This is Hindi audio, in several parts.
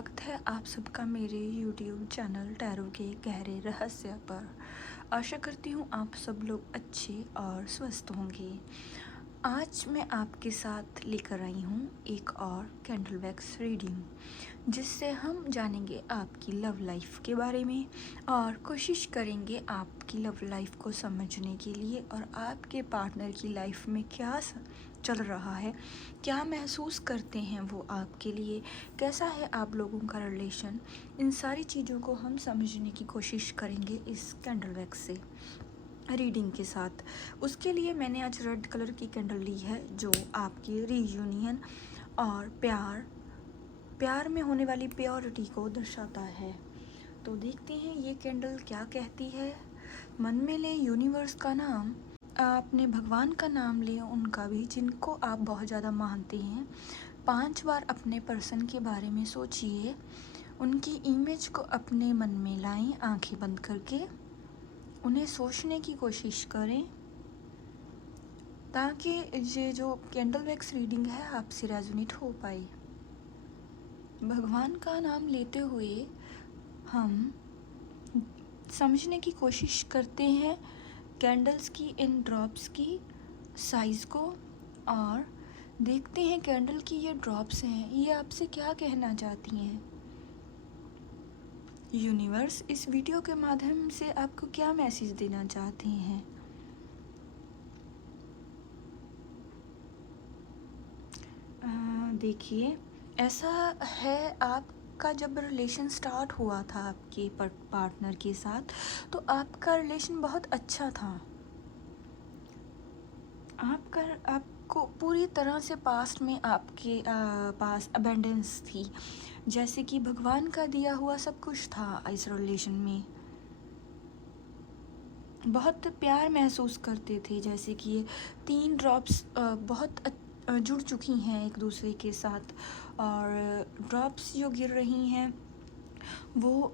स्वागत है आप सबका मेरे YouTube चैनल टैरो के गहरे रहस्य पर। आशा करती हूँ आप सब लोग अच्छे और स्वस्थ होंगे। आज मैं आपके साथ लेकर आई हूँ एक और कैंडल वैक्स रीडिंग, जिससे हम जानेंगे आपकी लव लाइफ के बारे में और कोशिश करेंगे आपकी लव लाइफ को समझने के लिए और आपके पार्टनर की लाइफ में क्या चल रहा है, क्या महसूस करते हैं वो आपके लिए, कैसा है आप लोगों का रिलेशन। इन सारी चीज़ों को हम समझने की कोशिश करेंगे इस कैंडल वैक्स से रीडिंग के साथ। उसके लिए मैंने आज रेड कलर की कैंडल ली है, जो आपकी रीयूनियन और प्यार में होने वाली प्योरिटी को दर्शाता है। तो देखते हैं ये कैंडल क्या कहती है। मन में ले यूनिवर्स का नाम, आपने भगवान का नाम लिया, उनका भी, जिनको आप बहुत ज़्यादा मानते हैं। 5 बार अपने पर्सन के बारे में सोचिए, उनकी इमेज को अपने मन में लाएं, आंखें बंद करके उन्हें सोचने की कोशिश करें, ताकि ये जो कैंडल वैक्स रीडिंग है आपसे रेजोनेट हो पाए। भगवान का नाम लेते हुए हम समझने की कोशिश करते हैं कैंडल्स की इन ड्रॉप्स की साइज़ को, और देखते हैं कैंडल की ये ड्रॉप्स हैं, ये आपसे क्या कहना चाहती हैं। यूनिवर्स इस वीडियो के माध्यम से आपको क्या मैसेज देना चाहते हैं। देखिए, ऐसा है, आपका जब रिलेशन स्टार्ट हुआ था आपके पार्टनर के साथ, तो आपका रिलेशन बहुत अच्छा था। आपको पूरी तरह से पास्ट में आपके पास अबेंडेंस थी, जैसे कि भगवान का दिया हुआ सब कुछ था इस रिलेशन में। बहुत प्यार महसूस करते थे, जैसे कि ये 3 ड्रॉप्स बहुत जुड़ चुकी हैं एक दूसरे के साथ, और ड्रॉप्स जो गिर रही हैं वो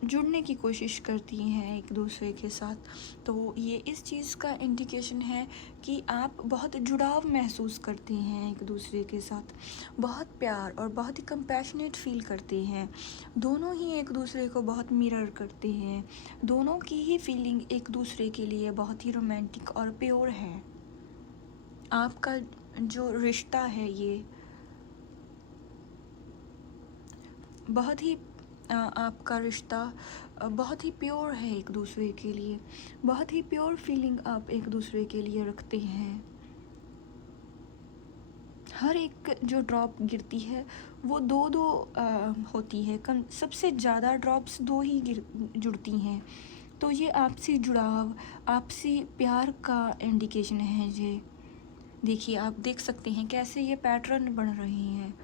जुड़ने की कोशिश करती हैं एक दूसरे के साथ। तो ये इस चीज़ का इंडिकेशन है कि आप बहुत जुड़ाव महसूस करते हैं एक दूसरे के साथ, बहुत प्यार और बहुत ही कंपैशनेट फील करते हैं। दोनों ही एक दूसरे को बहुत मिरर करते हैं, दोनों की ही फीलिंग एक दूसरे के लिए बहुत ही रोमांटिक और प्योर है। आपका जो रिश्ता है ये बहुत ही आपका रिश्ता बहुत ही प्योर है एक दूसरे के लिए, बहुत ही प्योर फीलिंग आप एक दूसरे के लिए रखते हैं। हर एक जो ड्रॉप गिरती है वो दो दो होती है, सबसे ज़्यादा ड्रॉप्स 2 ही जुड़ती हैं। तो ये आपसी जुड़ाव, आपसी प्यार का इंडिकेशन है ये। देखिए, आप देख सकते हैं कैसे ये पैटर्न बन रही हैं।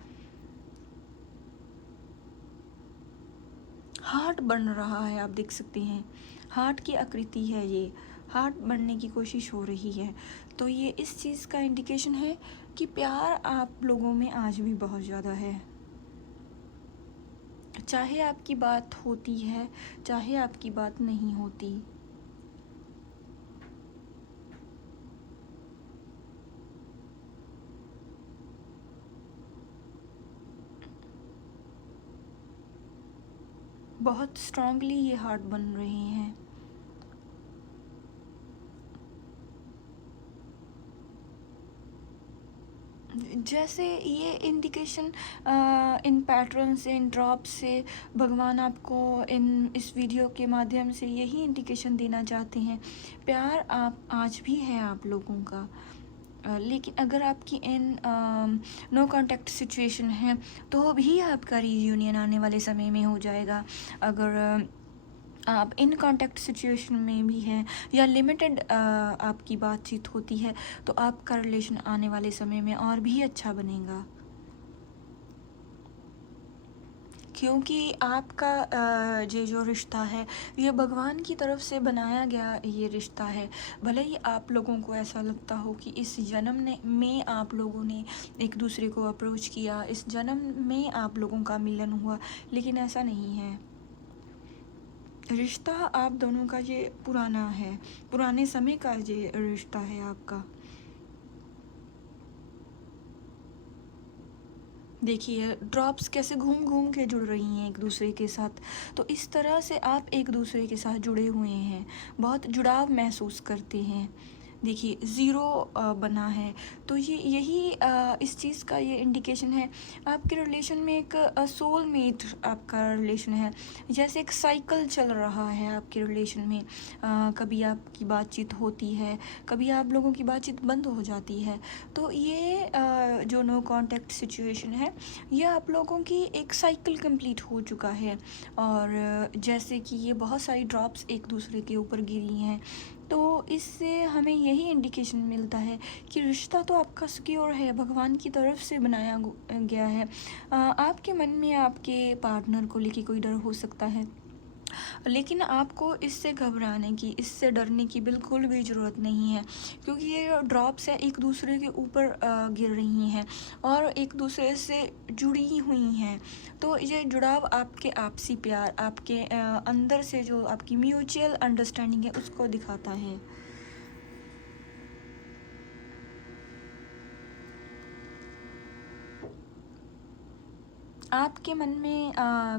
हार्ट बन रहा है, आप देख सकते हैं हार्ट की आकृति है, ये हार्ट बनने की कोशिश हो रही है। तो ये इस चीज़ का इंडिकेशन है कि प्यार आप लोगों में आज भी बहुत ज़्यादा है, चाहे आपकी बात होती है चाहे आपकी बात नहीं होती। बहुत स्ट्रांगली ये हार्ट बन रहे हैं। जैसे ये इंडिकेशन इन पैटर्न से, इन ड्रॉप से भगवान आपको इस वीडियो के माध्यम से यही इंडिकेशन देना चाहते हैं। प्यार आप आज भी है आप लोगों का, लेकिन अगर आपकी इन नो कांटेक्ट सिचुएशन है तो भी आपका रीयूनियन आने वाले समय में हो जाएगा। अगर आप इन कांटेक्ट सिचुएशन में भी हैं या लिमिटेड आपकी बातचीत होती है, तो आपका रिलेशन आने वाले समय में और भी अच्छा बनेगा, क्योंकि आपका ये जो रिश्ता है ये भगवान की तरफ से बनाया गया ये रिश्ता है। भले ही आप लोगों को ऐसा लगता हो कि इस जन्म में आप लोगों ने एक दूसरे को अप्रोच किया, इस जन्म में आप लोगों का मिलन हुआ, लेकिन ऐसा नहीं है। रिश्ता आप दोनों का ये पुराना है, पुराने समय का ये रिश्ता है आपका। देखिए ड्रॉप्स कैसे घूम घूम के जुड़ रही हैं एक दूसरे के साथ। तो इस तरह से आप एक दूसरे के साथ जुड़े हुए हैं, बहुत जुड़ाव महसूस करते हैं। देखिए ज़ीरो बना है, तो ये यही इस चीज़ का ये इंडिकेशन है। आपके रिलेशन में एक सोलमेट आपका रिलेशन है, जैसे एक साइकिल चल रहा है आपके रिलेशन में। कभी आपकी बातचीत होती है, कभी आप लोगों की बातचीत बंद हो जाती है। तो ये जो नो कांटेक्ट सिचुएशन है, ये आप लोगों की एक साइकिल कंप्लीट हो चुका है। और जैसे कि ये बहुत सारी ड्रॉप्स एक दूसरे के ऊपर गिरी हैं, तो इससे हमें यही इंडिकेशन मिलता है कि रिश्ता तो आपका सिक्योर है, भगवान की तरफ से बनाया गया है। आपके मन में आपके पार्टनर को लेके कोई डर हो सकता है, लेकिन आपको इससे घबराने की, इससे डरने की बिल्कुल भी ज़रूरत नहीं है, क्योंकि ये ड्रॉप्स है एक दूसरे के ऊपर गिर रही हैं और एक दूसरे से जुड़ी हुई हैं। तो ये जुड़ाव आपके आपसी प्यार, आपके अंदर से जो आपकी म्यूचुअल अंडरस्टैंडिंग है उसको दिखाता है। आपके मन में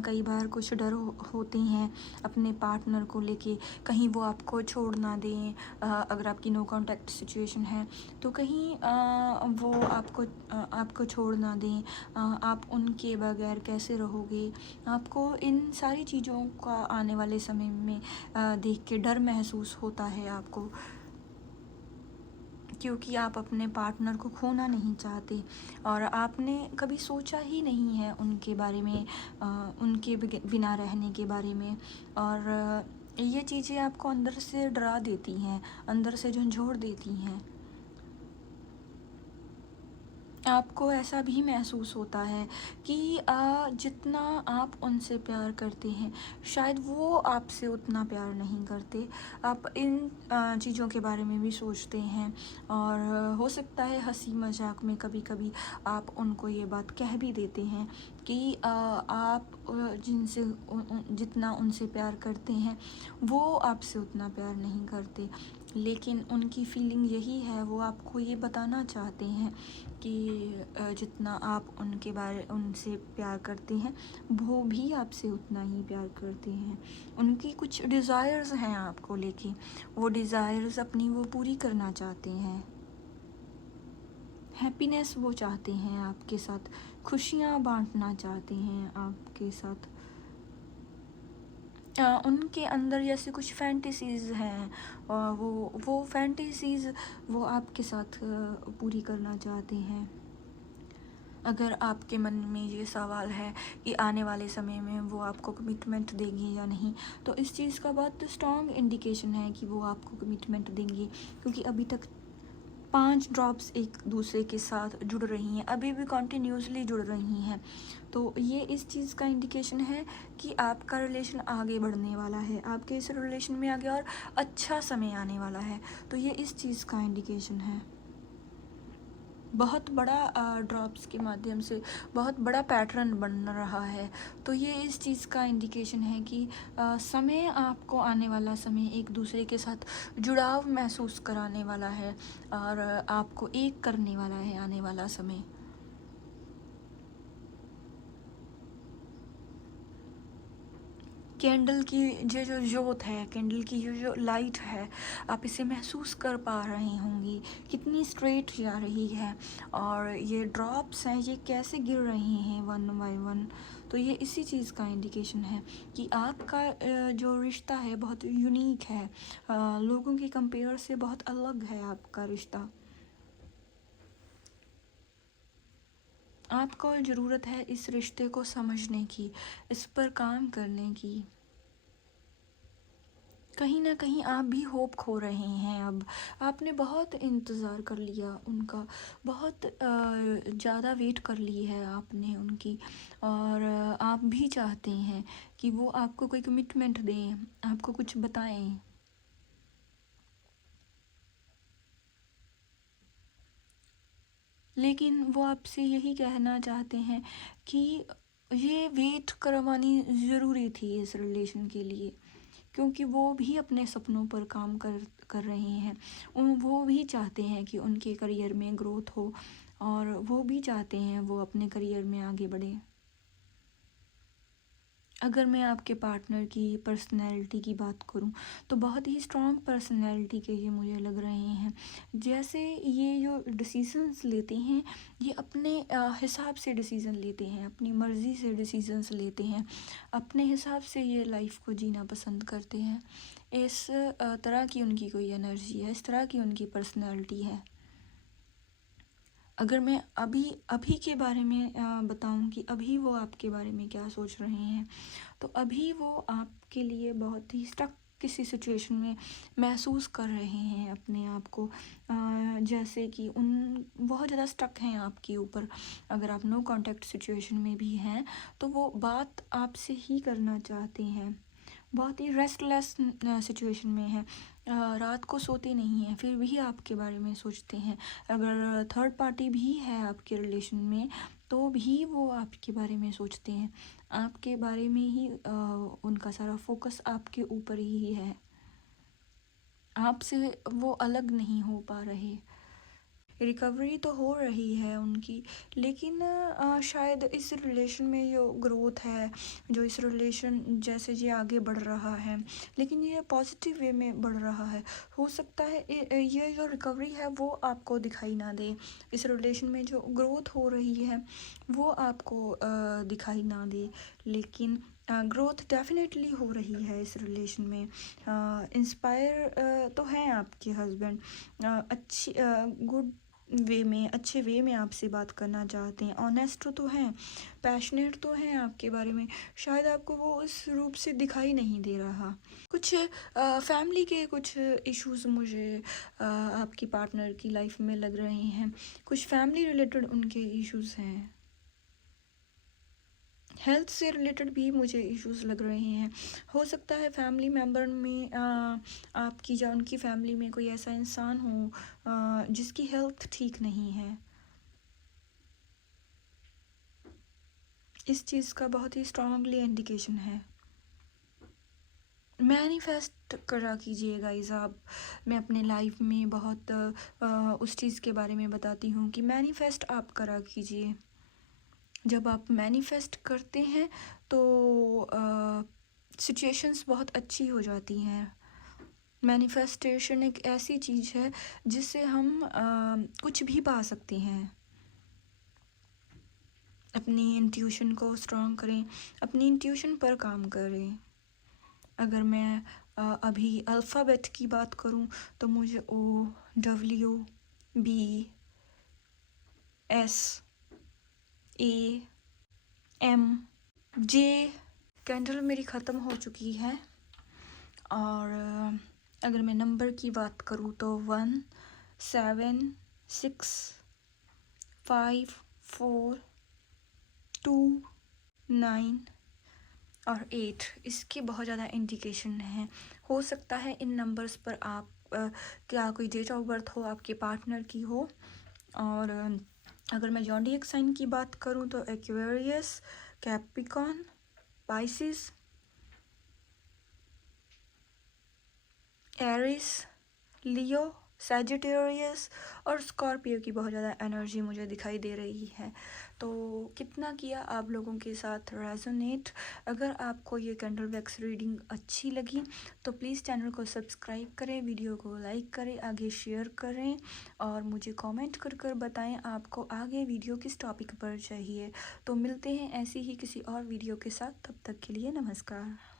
कई बार कुछ डर होते हैं अपने पार्टनर को लेके, कहीं वो आपको छोड़ ना दें। अगर आपकी नो कांटेक्ट सिचुएशन है तो कहीं वो आपको छोड़ ना दें। आप उनके बगैर कैसे रहोगे। आपको इन सारी चीज़ों का आने वाले समय में देख के डर महसूस होता है आपको, क्योंकि आप अपने पार्टनर को खोना नहीं चाहते और आपने कभी सोचा ही नहीं है उनके बारे में, उनके बिना रहने के बारे में। और ये चीज़ें आपको अंदर से डरा देती हैं, अंदर से झंझोड़ देती हैं। आपको ऐसा भी महसूस होता है कि जितना आप उनसे प्यार करते हैं, शायद वो आपसे उतना प्यार नहीं करते। आप इन चीज़ों के बारे में भी सोचते हैं और हो सकता है हंसी मजाक में कभी कभी आप उनको ये बात कह भी देते हैं कि आप जितना उनसे प्यार करते हैं वो आपसे उतना प्यार नहीं करते। लेकिन उनकी फीलिंग यही है, वो आपको ये बताना चाहते हैं कि जितना आप उनसे प्यार करते हैं वो भी आपसे उतना ही प्यार करते हैं। उनकी कुछ डिज़ायर्स हैं आपको लेके, वो डिज़ायर्स अपनी वो पूरी करना चाहते हैं। हैप्पीनेस वो चाहते हैं आपके साथ, खुशियाँ बांटना चाहते हैं आपके साथ। उनके अंदर जैसे कुछ फैंटेसीज़ हैं, वो फैंटेसीज़ वो आपके साथ पूरी करना चाहते हैं। अगर आपके मन में ये सवाल है कि आने वाले समय में वो आपको कमिटमेंट देंगे या नहीं, तो इस चीज़ का बहुत स्ट्रॉन्ग इंडिकेशन है कि वो आपको कमिटमेंट देंगे, क्योंकि अभी तक 5 ड्रॉप्स एक दूसरे के साथ जुड़ रही हैं, अभी भी कॉन्टिन्यूसली जुड़ रही हैं। तो ये इस चीज़ का इंडिकेशन है कि आपका रिलेशन आगे बढ़ने वाला है, आपके इस रिलेशन में आगे और अच्छा समय आने वाला है। तो ये इस चीज़ का इंडिकेशन है। बहुत बड़ा ड्रॉप्स के माध्यम से बहुत बड़ा पैटर्न बन रहा है। तो ये इस चीज़ का इंडिकेशन है कि समय, आपको आने वाला समय एक दूसरे के साथ जुड़ाव महसूस कराने वाला है और आपको एक करने वाला है आने वाला समय। कैंडल की ये जो जोत है, कैंडल की ये जो लाइट है, आप इसे महसूस कर पा रही होंगी कितनी स्ट्रेट जा रही है। और ये ड्रॉप्स हैं, ये कैसे गिर रही हैं वन बाय वन। तो ये इसी चीज़ का इंडिकेशन है कि आपका जो रिश्ता है बहुत यूनिक है, लोगों के कंपेयर से बहुत अलग है आपका रिश्ता। आपको ज़रूरत है इस रिश्ते को समझने की, इस पर काम करने की। कहीं ना कहीं आप भी होप खो रहे हैं अब। आपने बहुत इंतज़ार कर लिया उनका, बहुत ज़्यादा वेट कर ली है आपने उनकी। और आप भी चाहते हैं कि वो आपको कोई कमिटमेंट दें, आपको कुछ बताएं। लेकिन वो आपसे यही कहना चाहते हैं कि ये वेट करवानी ज़रूरी थी इस रिलेशन के लिए, क्योंकि वो भी अपने सपनों पर काम कर कर रहे हैं। वो भी चाहते हैं कि उनके करियर में ग्रोथ हो, और वो भी चाहते हैं वो अपने करियर में आगे बढ़े। अगर मैं आपके पार्टनर की पर्सनैलिटी की बात करूं तो बहुत ही स्ट्रॉन्ग पर्सनैलिटी के ये मुझे लग रहे हैं। जैसे ये जो डिसीजंस लेते हैं ये अपने हिसाब से डिसीज़न लेते हैं, अपनी मर्ज़ी से डिसीजंस लेते हैं, अपने हिसाब से ये लाइफ को जीना पसंद करते हैं। इस तरह की उनकी कोई एनर्जी है, इस तरह की उनकी पर्सनैलिटी है। अगर मैं अभी अभी के बारे में बताऊं कि अभी वो आपके बारे में क्या सोच रहे हैं, तो अभी वो आपके लिए बहुत ही स्टक किसी सिचुएशन में महसूस कर रहे हैं अपने आप को। जैसे कि उन बहुत ज़्यादा स्टक हैं आपके ऊपर। अगर आप नो कांटेक्ट सिचुएशन में भी हैं तो वो बात आपसे ही करना चाहते हैं। बहुत ही रेस्टलेस सिचुएशन में है, रात को सोते नहीं हैं फिर भी आपके बारे में सोचते हैं। अगर थर्ड पार्टी भी है आपके रिलेशन में तो भी वो आपके बारे में सोचते हैं, आपके बारे में ही उनका सारा फोकस आपके ऊपर ही है। आपसे वो अलग नहीं हो पा रहे। रिकवरी तो हो रही है उनकी, लेकिन शायद इस रिलेशन में जो ग्रोथ है, जो इस रिलेशन जैसे ये आगे बढ़ रहा है, लेकिन ये पॉजिटिव वे में बढ़ रहा है। हो सकता है ये जो रिकवरी है वो आपको दिखाई ना दे, इस रिलेशन में जो ग्रोथ हो रही है वो आपको दिखाई ना दे, लेकिन ग्रोथ डेफिनेटली हो रही है इस रिलेशन में। इंस्पायर तो हैं आपके हस्बैंड, अच्छी गुड वे में, अच्छे वे में आपसे बात करना चाहते हैं, ऑनेस्ट तो हैं, पैशनेट तो हैं आपके बारे में। शायद आपको वो उस रूप से दिखाई नहीं दे रहा। कुछ फैमिली के कुछ इश्यूज मुझे आपकी पार्टनर की लाइफ में लग रहे हैं। कुछ फैमिली रिलेटेड उनके इश्यूज हैं, हेल्थ से रिलेटेड भी मुझे इश्यूज लग रहे हैं। हो सकता है फैमिली मेम्बर में आपकी या उनकी फैमिली में कोई ऐसा इंसान हो जिसकी हेल्थ ठीक नहीं है। इस चीज़ का बहुत ही स्ट्रांगली इंडिकेशन है। मैनिफेस्ट करा कीजिए गाइस आप। मैं अपने लाइफ में बहुत उस चीज़ के बारे में बताती हूँ कि मैनिफेस्ट आप करा कीजिए। जब आप मैनिफेस्ट करते हैं तो सिचुएशंस बहुत अच्छी हो जाती हैं। मैनिफेस्टेशन एक ऐसी चीज़ है जिससे हम कुछ भी पा सकते हैं। अपनी इंट्यूशन को स्ट्रॉन्ग करें, अपनी इंट्यूशन पर काम करें। अगर मैं अभी अल्फ़ाबेट की बात करूं तो मुझे OWBSAMJ कैंडल मेरी ख़त्म हो चुकी है। और अगर मैं नंबर की बात करूँ तो 1 7 6 5 4 2 9 और 8 इसके बहुत ज़्यादा इंडिकेशन हैं। हो सकता है इन नंबर्स पर आप क्या कोई डेट ऑफ बर्थ हो आपके पार्टनर की हो। और अगर मैं ज़ोडिएक साइन की बात करूं तो एक्वेरियस, कैप्रिकॉर्न, पाइसिस, एरिस, लियो, सैजिटेरियस और स्कॉर्पियो की बहुत ज़्यादा एनर्जी मुझे दिखाई दे रही है। तो कितना किया आप लोगों के साथ रेजोनेट। अगर आपको ये कैंडल वैक्स रीडिंग अच्छी लगी तो प्लीज़ चैनल को सब्सक्राइब करें, वीडियो को लाइक करें, आगे शेयर करें और मुझे कमेंट कर बताएं आपको आगे वीडियो किस टॉपिक पर चाहिए। तो मिलते हैं ऐसी ही किसी और वीडियो के साथ, तब तक के लिए नमस्कार।